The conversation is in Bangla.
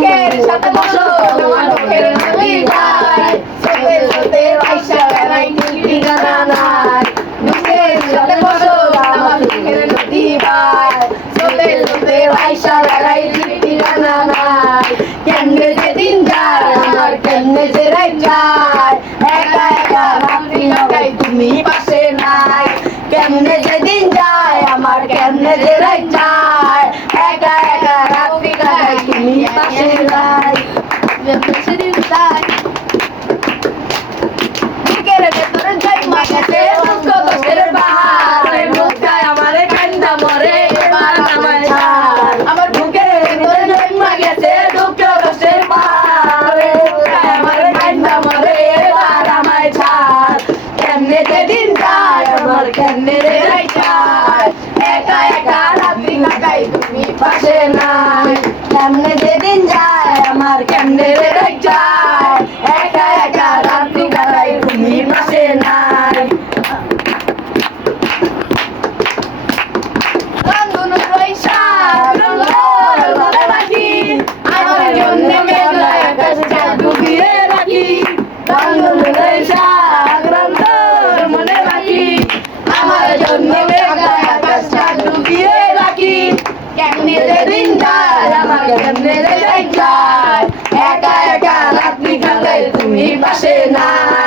বুকের সাথে বসো তোমার বুকের নদী ভাই চলতে চলতে পয়সা বেড়াই ঠিকানা নাই বুকের সাথে বসো আমার বুকের নদী ভাই চলতে চলতে পয়সা বেড়াই ঠিকানা নাই কেমনে যেদিন যায় আমার কেমনে যে রাত যায় একা একা রাত্রি কাটাই তুমি পাশে নাই কেমনে যেদিন যায় আমার কেমনে যে রাত যায় একা একা রাত্রি কাটাই তুমি পাশে নাই সেদিন তাই বুকের ভেতরে যাই মাঝে দুঃখ কষ্টের পাহাড় মুখটায় আমারে কান্দা মরে এবার আমায় ছাড় আমার বুকের ভেতরে যাই মাঝে দুঃখ কষ্টের পাহাড় মুখটায় আমারে কান্দা মরে এবার আমায় ছাড় কেমনে যেদিন যায় আমার কেমনে যে যায় একা একা রাত্রি কাটাই তুমি পাশে নাই কেমনে যেদিন যায় আমার কেমনে যে যায় একা একা রাত্রি কাটাই তুমি পাশে নাই কান্দুন পয়সা মনে রাখি আমার জন্য মেঘলা আকাশটা ডুবিয়ে রাখি কান্দুন পয়সা মনে রাখি আমার জন্য মেঘলা আকাশটা ডুবিয়ে রাখি কেমনে যেদিন যায় আমার কেমনে যে যায় একা একা রাত্রি কাটাই তুমি পাশে নাই।